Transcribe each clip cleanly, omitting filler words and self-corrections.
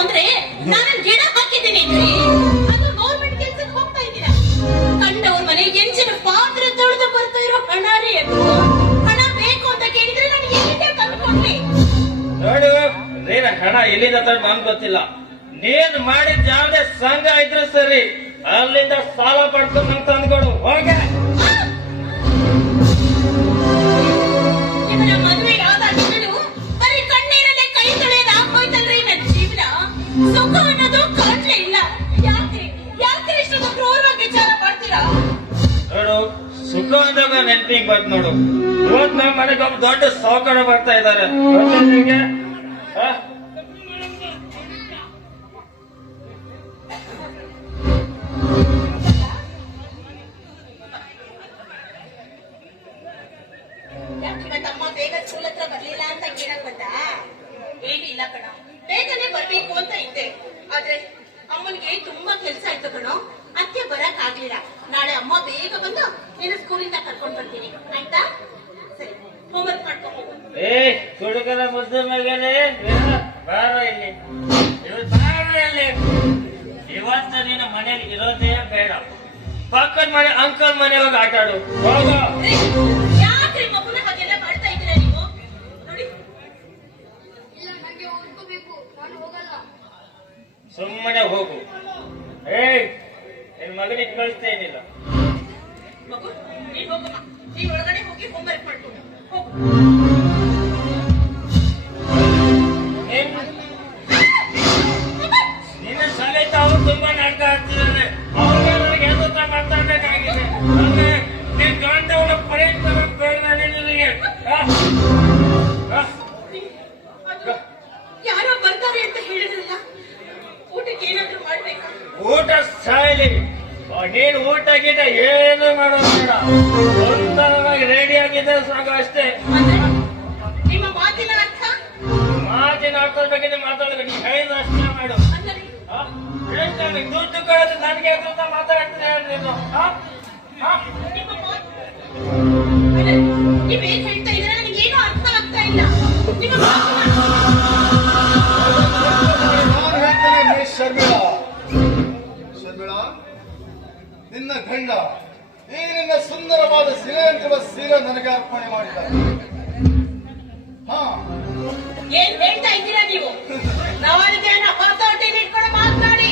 ಅಂದ್ರೆ ನಾನು ಗಿಡ ಹಾಕಿದ್ದೀನಿ ಅದು ಗೌರ್ಮೆಂಟ್ ಕೆಲ್ಸಕ್ಕೆ ಹೋಗ್ತಾ ಇದ್ದೀರಾ. ಕಂಡವ್ರ ಮನೆ ಎಂಚಿನ ಪಾತ್ರೆ ತೊಳೆದು ಬರ್ತಾ ಇರೋ ಹಣ ರೀ ಅದು. ಹಣ ಬೇಕು ಅಂತ ಕೇಳಿದ್ರೆ ನಾನು ಎಲ್ಲಿಂದ ತಂದ್ಕೊಂಡ್ರಿ? ನೋಡು ನೀನ ಹಣ ಎಲ್ಲಿಂದ ತಂದು ನನ್ಗೆ ಗೊತ್ತಿಲ್ಲ. ನೀನ್ ಮಾಡಿದ ಯಾವುದೇ ಸಂಘ ಇದ್ರು ಸರಿ ಅಲ್ಲಿಂದ ಸಾಲ ಪಡ್ಕೊಂಡು ನಂಗೆ ತಂದ್ಕೊಡು ಹೋಗ. ನಿಮ್ಮನ್ನ ಮದುವೆ ಯಾವ್ದಾಗಿದ್ರು ಬರೀ ಕಣ್ಣೀರಲ್ಲೇ ಕೈ ತೊಳೆಯೋದು ಆಗೋಯ್ತಲ್ರಿ ನನ್ನ ಜೀವನ. ಸುಖ ಅನ್ನೋದು ಕಾಣ್ಲೇ ಇಲ್ಲ. ಯಾಕೆ ಯಾಕೆ ಇಷ್ಟೊಂದು ಕ್ರೂರವಾಗಿ ವಿಚಾರ ಮಾಡ್ತೀರಾ? ನೋಡು ಸುಖ ಅಂದಾಗ ನೆನಪಿಗೆ ಬಂತು ನೋಡು. ಇವತ್ತು ನಮ್ಮ ಮನೆಗೆ ಒಬ್ಬ ದೊಡ್ಡ ಸಾವುಕಾರ ಬರ್ತಾ ಇದ್ದಾರೆ. ತಮ್ಮ ಬೇಗ ಸ್ಕೂಲ್ ಹತ್ರ ಬರ್ಲಿಲ್ಲ ಅಂತ ಕೇಳಕ್ ಬಂದ? ಏನಿಲ್ಲ ಕಣ, ಬೇಗನೆ ಬರ್ಬೇಕು ಅಂತ ಇದ್ದೆ. ಆದ್ರೆ ಅಮ್ಮನಿಗೆ ತುಂಬಾ ಕೆಲ್ಸ ಆಯ್ತು ಕಣೋ, ಅದಕ್ಕೆ ಬರಕ್ ಆಗ್ಲಿಲ್ಲ. ನಾಳೆ ಅಮ್ಮ ಬೇಗ ಬಂದು ನೀನು ಸ್ಕೂಲಿಂದ ಕರ್ಕೊಂಡ್ ಬರ್ತೀನಿ ಆಯ್ತಾ? ಸರಿ, ಹೋಮ್ವರ್ಕ್ ಮಾಡ್ಕೊಂಡು ಹೋಗು. ಹುಡುಗರ ಮುದ್ದು ಮಗನೇ ಬಾರ ಇಲ್ಲಿ, ಬಾರ ಇಲ್ಲಿ. ಇವತ್ತು ನೀನು ಮನೇಲಿ ಇರೋದೇ ಬೇಡ. ಪಕ್ಕದ ಮನೆ ಅಂಕಲ್ ಮನೆ ಹೋಗಿ ಆಟ ಆಡು ಹೋಗ. ಯಾಕ್ರಿ ಮಗುನ ಹಾಗೆಲ್ಲ ಮಾಡ್ತಾ ಇದ್ದೀರಾ ನೀವು? ನೋಡಿ, ಇಲ್ಲ ನಂಗೆ ಓದ್ಕೋಬೇಕು, ನಾನು ಹೋಗಲ್ಲ. ಸುಮ್ಮನೆ ಹೋಗು. ನಿನ್ ಮಗನಿಗೆ ಕಳಿಸ್ತೇನಿಲ್ಲ. ಮಗು ನೀನ್ ಹೋಗಮ್ಮ, ನೀನ್ ಒಳಗಡೆ ಹೋಗಿ ಹೋಮ್ವರ್ಕ್ ಮಾಡ್ಕೊಂಡು ಹೋಗು. ನಿನ್ನ ಸಮೇತ ಅವ್ರು ತುಂಬಾ ನಾಟಕ ಆಡ್ತಿದ್ದಾರೆ. ಅವ್ರಿಗೆ ನನಗೆ ಏನು ಮಾತಾಡ್ಬೇಕಾಗಿದೆ. ಅಂದ್ರೆ ನೀನ್ ಗಂಡವನ ಪರೀಕ್ಷೆ ಬೇಡ ನಿನಗೆ. ಯಾರೋ ಬರ್ತಾರೆ ಅಂತ ಹೇಳಿದ್ರಲ್ಲ, ಊಟಕ್ಕೆ ಏನಾದ್ರೂ ಮಾಡ್ಬೇಕಾ? ಊಟ ಸಾಯಲಿ, ನೀನ್ ಊಟ ಗೀಟ ಏನು ಮಾಡೋದು ಬೇಡ. ಸುಂದರವಾಗಿ ರೆಡಿ ಆಗಿದೆ ಸಾಕು ಅಷ್ಟೇ. ನಿಮ್ಮ ಮಾತಿನ ಅರ್ಥ? ಮಾತಿನ ಅರ್ಥದ ಬಗ್ಗೆ ಮಾತಾಡೋದು ನೀ ಹೇಳಿದ ಅಷ್ಟೇ ಮಾಡು. ದುಡ್ಡು ಕೊಡೋದು ನನಗೆ ಮಾತಾಡ್ತೀನಿ ನೀನು. ನೀವೇನ್ ಹೇಳ್ತಾ ಇದ್ರೆ ನನಗೇನು ಅರ್ಥ ಆಗ್ತಾ ಇಲ್ಲ. ನಿಮ್ಮ ಶರ್ಮಿಳಾ, ನಿನ್ನ ಗಂಡ ಈ ನಿನ್ನ ಸುಂದರವಾದ ಸಿಲೆಯಂತಿರುವ ಸೀರೆ ನನಗೆ ಅರ್ಪಣೆ ಮಾಡಿದ್ದಾರೆ. ಏನ್ ಹೇಳ್ತಾ ಇದ್ದೀರಾ ನೀವು? ನವರಿಗೆನ ಹೊರತೋಟಿನ ಇಟ್ಕೊಂಡು ಮಾತನಾಡಿ.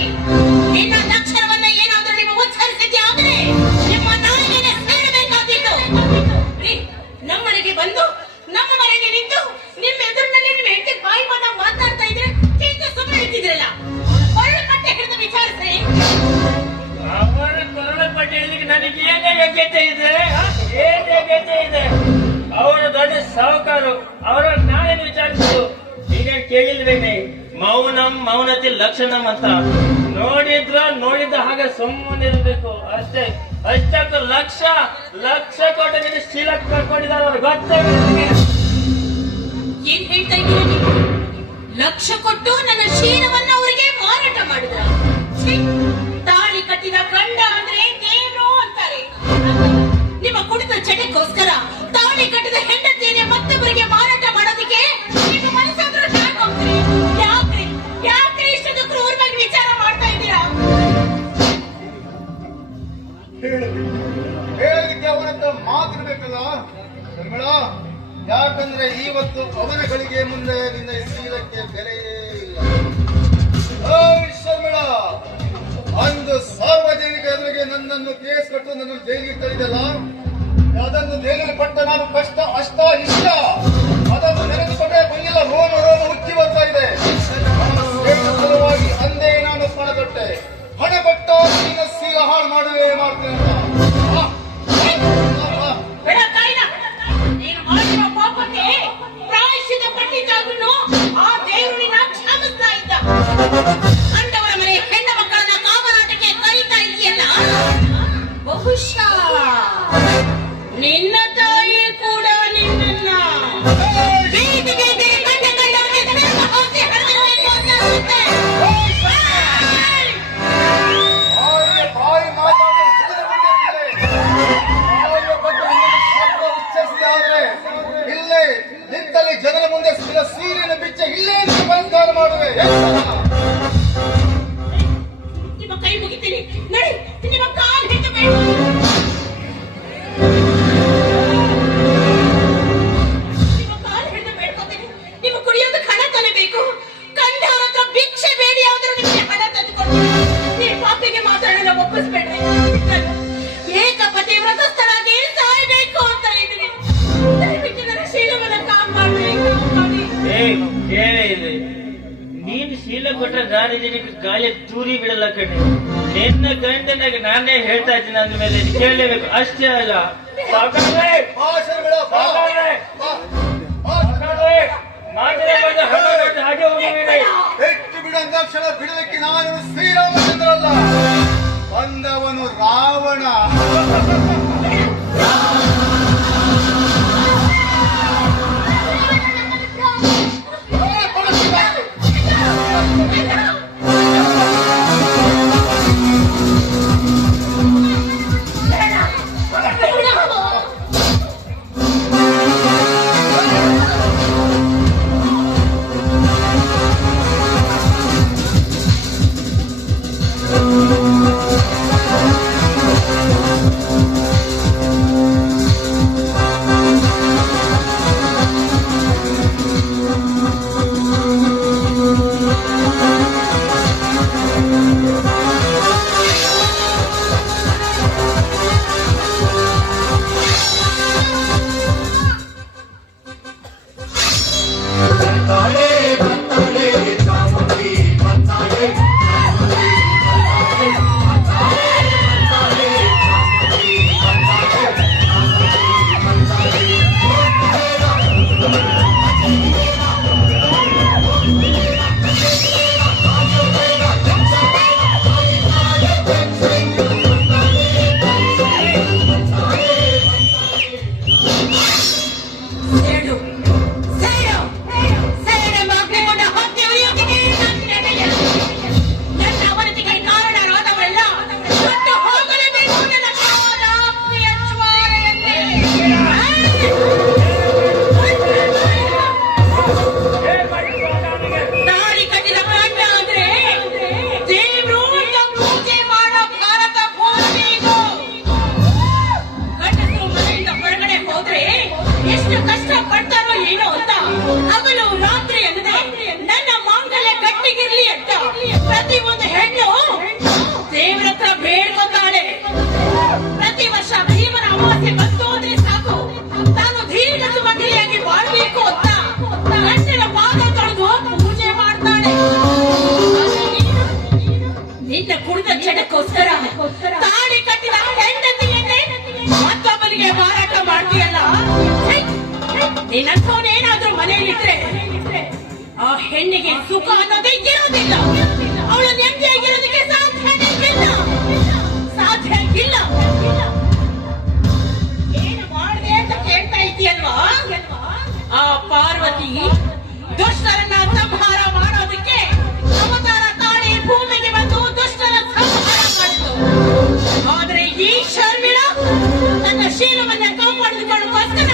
ನಿನ್ನ ಅಕ್ಷರವನ್ನ ಏನಾದ್ರೂ ನೀವು ಉಚ್ಚರಿಸಿದ್ದೆ ಆದ್ರೆ ನಿಮ್ಮ ನಾಯಿಗೆ ಸೇರಬೇಕಾಗಿತ್ತು. ನಮ್ಮನೆಗೆ ಬಂದು ನಮ್ಮ ಮನೆಗೆ ನಿಂತು ನಿಮ್ಮ ಎದುರಿನಲ್ಲಿ ನಿಮ್ಮ ಹೆಂಡತಿ ಬಾಯಿ ಬಂದ ಮಾತಾಡ್ತಾ ಇದ್ರೆ ಕೇಂದ್ರ ಸುಮ್ಮನೆ ಇಟ್ಟಿದ್ರಲ್ಲ. ಕೊರಳು ಪಟ್ಟೆ ಹಿಡಿದು ವಿಚಾರಿಸ್ರಿ. ಅವರ ಕೊರಳು ಪಟ್ಟೆ ಹಿಡಿಲಿಕ್ಕೆ ನನಗೆ ಏನೇ ಯೋಗ್ಯತೆ ಇದೆ? ಏನ್ ಯೋಗ್ಯತೆ ಇದೆ? ಅವರು ದೊಡ್ಡ ಸಾಹುಕಾರು, ಅವರ ನಾನೇನು ವಿಚಾರಿಸುದು? ನೀನೇನು ಕೇಳಿಲ್ವೇನೆ ಮೌನಂ ಮೌನತಿ ಲಕ್ಷಣಂ ಅಂತ? ನೋಡಿದ್ದ ಹಾಗೆ ಸುಮ್ಮನಿರ್ಬೇಕು ಅಷ್ಟೇ. ಅಷ್ಟಕ್ಕೂ ಲಕ್ಷ ಕೋಟಿ ನಿನ್ನ ಶೀಲಕ್ಕೆ ಕರ್ಕೊಂಡಿದ್ದಾರೆ ಅವ್ರು ಗೊತ್ತೇ. ಏನ್ ಹೇಳ್ತಾ ಇದ್ದೀರಾ ನೀವು? ಲಕ್ಷ ಕೊಟ್ಟು ನನ್ನ ಶೀಲವನ್ನ ಅವರಿಗೆ ಮಾರಾಟ ಮಾಡಿದ್ರ? ತಾಳಿ ಕಟ್ಟಿದ ಗಂಡ ಅಂದ್ರೆ ದೇವ್ರು ಅಂತಾರೆ. ನಿಮ್ಮ ಕುಡಿದ ಚಟಕ್ಕೋಸ್ಕರ ತಾಳಿ ಕಟ್ಟಿದ ಹೆಂಡತಿಯನ್ನೇ ಮತ್ತೊಬ್ಬರಿಗೆ ಮಾರಾಟ ಮಾಡೋದಕ್ಕೆ ನಿಮ್ಮ ಮನಸ್ಸಾದ್ರೂ ಯಾಕೆ ಇಷ್ಟೊಂದು ಕ್ರೂರವಾಗಿ ವಿಚಾರ ಮಾಡ್ತಾ ಇದ್ದೀರಾ? ಹೇಳಲಿಕ್ಕೆ ಅವನಂತ ಮಾತಿರ್ಬೇಕಲ್ಲ ಶರ್ಮಿಳಾ. ಯಾಕಂದ್ರೆ ಇವತ್ತು ಅವನ ಗಳಿಗೆ ಮುಂದೆ ನಿನ್ನ ಶೀಲಕ್ಕೆ ಬೆಲೆಯೇ ಇಲ್ಲ. ಶರ್ಮಿಳಾ, ಅಂದು ಸಾರ್ವಜನಿಕ ಎದುರಿಗೆ ನನ್ನನ್ನು ಕೇಸ್ ಕಟ್ಟು ನನ್ನನ್ನು ಜೈಲಿಗೆ ತಳ್ಳಿದಲ್ಲ, ಅದನ್ನು ಜೈಲಿಗೆ ಪಟ್ಟ ನಾನು ಕಷ್ಟ ಅಷ್ಟ ಇಷ್ಟ ಅದನ್ನು ನೆನೆದುಕೊಂಡೇ ಬಂದಿಲ್ಲ. ರೋಮ ಉಕ್ಕಿ ಬರ್ತಾ ಇದೆ. ಸಲುವಾಗಿ ಅಂದೇ ನಾನು ಪಣ ತೊಟ್ಟೆ. ಹಣ ಕೊಟ್ಟ ನಿನ್ನ ಸೀಲ ಹಾಳು ಮಾಡ್ತೇನೆ ನೀನು ಮಾಡಿರುವ ಪಾಪಕ್ಕೆ ಪ್ರಾಯಶ್ಚಿತ ಪಟ್ಟಿದ್ದಾದ್ರೂ ಆ ದೇವರು ನಿನ್ನ ಕ್ಷಮಿಸ್ತಾ ಇದ್ದ. ಅಂಡವರ ಮನೆ ಹೆಣ್ಣ ಮಕ್ಕಳನ್ನ ಕಾಮರಾಟಕ್ಕೆ ಕರೀತಾ ಇದೆಯಲ್ಲ, ಬಹುಶಃ ನಿನ್ನ ತಾಯಿ ಕೂಡ ನಿನ್ನನ್ನ ಬೀದಿಗೆ ಜನರ ಮುಂದೆ ಸೀರೆಯನ್ನು ಬಿಚ್ಚ ಇಲ್ಲೇ ಬಲಾತ್ಕಾರ ಮಾಡುವೆ. ಬೇಕು? ಕಂಡವರ ಹತ್ರ ಭಿಕ್ಷೆ ಬೇಡಿ ಆದ್ರೂ ನಿಮಗೆ ಹಣ ತಂದುಕೊಡ್ತೀನಿ. ಈ ಪಾಪಿಗೆ ಮಾತಾಡೋಣ ಒಪ್ಪಿಸ್ಬೇಡ್ರಿ. ನಾನು ಏಕಪತಿ ವ್ರತಸ್ಥರಾಗಿ ಸಾಯ್ಬೇಕು ಅಂತ ಇದ್ದೀನಿ. ದಯವಿಟ್ಟು ನನ್ನ ಶೀಲವನ್ನ ಕಾಪಾಡಿ. ನೀನ್ ಶೀಲ ಕೊಟ್ಟ ಗಾಳಿ ಜನಕ್ಕೆ ಗಾಳಿ ತೂರಿ ಬಿಡಲ್ಲ ಕಣ್ಣೆ. ನಿನ್ನ ಗಂಡನಾಗ ನಾನೇ ಹೇಳ್ತಾ ಇದ್ದೀನಿ, ಅಂದ ಮೇಲೆ ಕೇಳಲೇಬೇಕು. ಅಷ್ಟೇ ಅಲ್ಲ ಸಾಕಾಗ್ರೆ, ಬಾ ಶರ್ಮಿಳ, ಬಾ. ಸಾಕಾಗ್ರೆ, ಬಾ. ಸಾಕಾಗ್ರೆ. ಮಾತಿನ ಬಂದ ಹಣ ಕೊಟ್ಟು ಹಾಗೆ ಹೋಗಿದ್ದೀನಿ. ಹೆಚ್ಚು ಬಿಡಂದಾಕ್ಷಣ ಬಿಡಲಿಕ್ಕೆ ನಾನು ಶ್ರೀರಾಮಚಂದ್ರಲ್ಲ, ಬಂದವನು ರಾವಣ. ನಿನ್ನಂಥವನೇನಾದ್ರೂ ಮನೆಯಲ್ಲಿದ್ರೆ ಆ ಹೆಣ್ಣಿಗೆ ಸುಖ ಅನ್ನೋದೇ ಇರೋದಿಲ್ಲ. ಅವಳು ನೆಮ್ಮದಿಯಾಗಿರೋದಕ್ಕೆ ಸಾಧ್ಯ ಇಲ್ಲ. ಏನು ಮಾಡಿದೆ ಅಂತ ಕೇಳ್ತಾ ಇದೆಯಲ್ವಾ? ಆ ಪಾರ್ವತಿ ದುಷ್ಟರನ್ನ ಸಂಹಾರ ಮಾಡೋದಕ್ಕೆ ಅವತಾರ ತಾಳಿ ಭೂಮಿಗೆ ಬಂದು ದುಷ್ಟರ ಸಂಹಾರ ಮಾಡಿತು. ಆದ್ರೆ ಈ ಶರ್ಮಿಳ ತನ್ನ ಶೀಲವನ್ನ ಕಾಪಾಡಿಕೊಳ್ಳೋದಕ್ಕೋಸ್ಕರ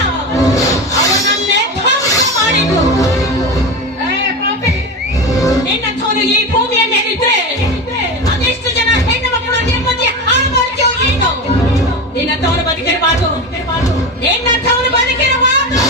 ಅವನನ್ನೇ ಧ್ವಂಸ ಮಾಡಿತು. ನಿನ್ನಂಥವನು ಈ ಭೂಮಿಯ ಮೇಲಿದ್ರೆ ಅದೆಷ್ಟು ಜನ ಹೆಣ್ಣು ಮಕ್ಕಳು ನೆಮ್ಮದಿ ಹಾಳು ಮಾಡ್ತೀವೋ ಏನು? ನಿನ್ನಂಥವನು ಬದುಕಿರಬಾರ್ದು. ನಿನ್ನಂಥವನು ಬದುಕಿರಬಾರ್ದು.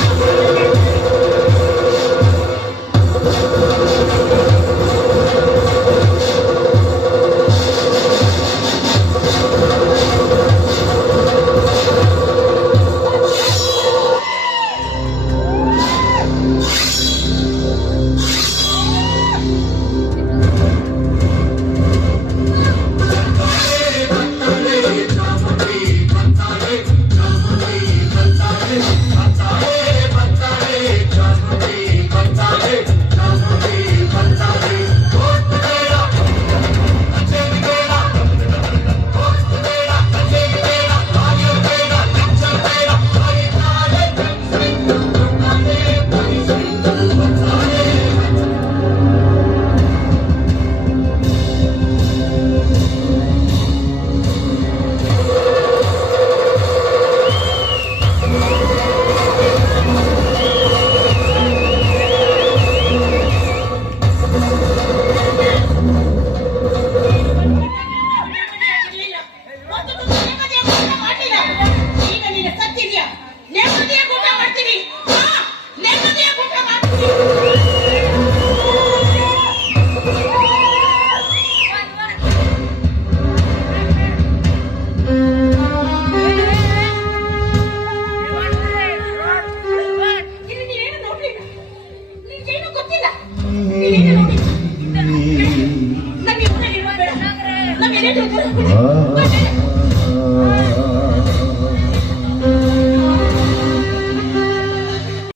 ಮನೆ ಹತ್ರ ದೂರ ಕೊಡಿ.